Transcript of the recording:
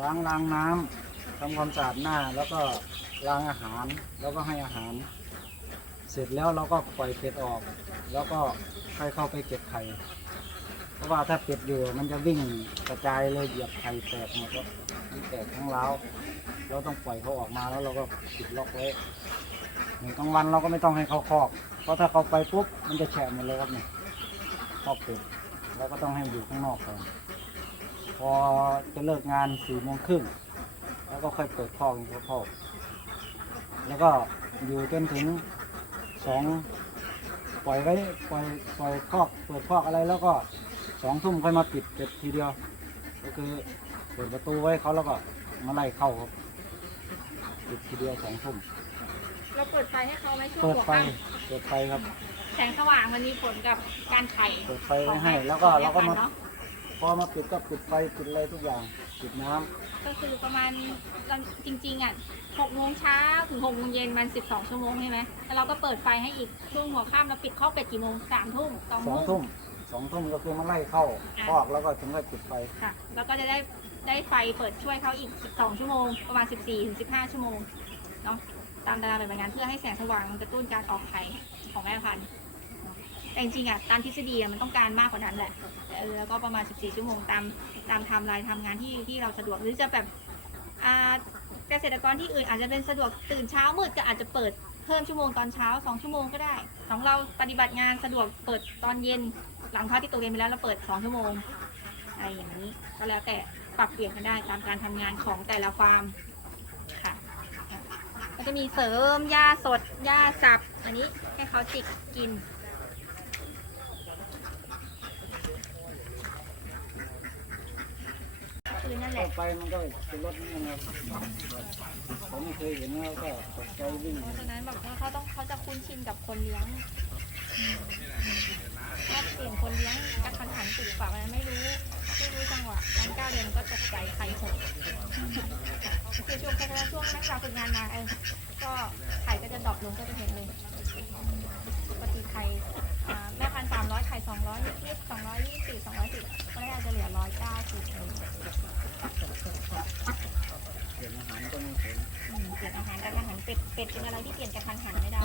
ล้างล้างน้ำทำความสะอาดหน้า แล้วก็ล้างอาหารแล้วก็ให้อาหาร เสร็จแล้วเราก็ปล่อยเป็ดออก แล้วก็ค่อยเข้าไปเก็บไข่เพราะว่าถ้าเป็ดอยู่มันจะวิ่งกระจายเลยเหยียบไข่แตกหมดแล้วทั้งแตกทั้งร้าวเราต้องปล่อยเขาออกมาแล้วเราก็ปิดล็อกไว้เหมือนกลางวันเราก็ไม่ต้องให้เขาคอกเพราะถ้าเขาไปปุ๊บมันจะแฉะหมดเลยครับเนี่ยคอกเป็ดเราก็ต้องให้อยู่ข้างนอกก่อน พอจะเลิกงานสี่โมงครึ่งแล้วก็ค่อยเปิดคอกให้เขาคอกแล้วก็อยู่จนถึงสองปล่อยไว้ปล่อยปล่อยคอกเปิดคอกอะไรแล้วก็สองทุ่มค่อยมาปิดเป็ดทีเดียว ก็คือเปิดประตูไว้เขาแล้วก็มาไล่เข้าครับปิดทีเดียวสองทุ่มเราเปิดไฟให้เขาไหมช่วงเปิดหัวไฟค่เปิดไฟครับำแสงสว่างมันมีผลกับการไข่เปิดไฟไว้ให้แล้วก็ของเราก็มาแม่พันธุ์เนาะ พอมาปิดก็ปิดไฟปิดอะไรทุกอย่างปิดน้ำก็คือประมาณจริงๆอะหกโมงเช้าถึงหกโมงเย็นมันสิบสองชั่วโมงใช่ไหมแล้วเราก็เปิดไฟให้อีกช่วงหัวค่ำเราปิดข้อเป็ดกี่โมงสามทุ่มสองสองทุ่ทุ่มมสองทุ่มก็คือมาไล่เข้าคอกแล้วก็ถึงได้ปิดไฟค่ะ แล้วก็จะได้ได้ไฟเปิดช่วยเขาอีกสองชั่วโมง ประมาณสิบสี่ถึงสิบห้าชั่วโมงเนาะตามตารางแบบนั้นเพื่อให้แสงสว่างมันกระตุ้นการออกไข่ของแม่พันธุ์เนาะ แต่จริงๆอะตามทฤษฎีอะมันต้องการมากกว่านั้นแหละแต่เออแล้วก็ประมาณ 14 ชั่วโมงตามตามไทม์ไลน์ทำงานที่ที่เราสะดวกหรือจะแบบอ่าเกษตรกรที่อื่นอาจจะเป็นสะดวกตื่นเช้ามืดก็อาจจะเปิดเพิ่มชั่วโมงตอนเช้า 2 ชั่วโมงก็ได้ ของเราปฏิบัติงานสะดวกเปิดตอนเย็นหลังพระอาที่ตกเรียนไปแล้วเราเปิด 2 ชั่วโมงอะไรอย่างนี้ก็แล้วแต่ปรับเปลี่ยนกันได้ตามการทำงานของแต่ละฟาร์มค่ะก็จะมีเสริมหญ้าสดหญ้าสับ อันนี้ให้เขาจิกกิน คือนั่นแหเข้าละไปมันก็เป็นรถนี่นะครับผมไม่เคยเห็นแล้วก็ตกใจวิ่งเพราะฉะนั้นแบบเขาต้องเขาจะคุ้นชินกับคนเลี้ยงถ้าเปลี่ยนคนเลี้ยงกระทันหันติดฝามันไม่รู้ไม่รู้จังหวะน้องก้าวเดือนก็ตกใจไข่หดคือช่วงแค่ช่วงนักศึกษาฝึกงานมาเออก็ไข่ก็จะดรอปลงก็จะเห็นเลยปกติไข่แม่พันสามร้อยไข่ องร้อยนิดสองร้อยยี่สิบสองร้อยสิบก็ได้อาจจะเหลือร้อยเก้าสิบเองเปลี่ยนอาหารก็ไม่เห็นอืมเปลี่ยนอาหารการอาหารเป็ดเป็ดเป็นอะไรที่เปลี่ยนกระทันหันไม่ได้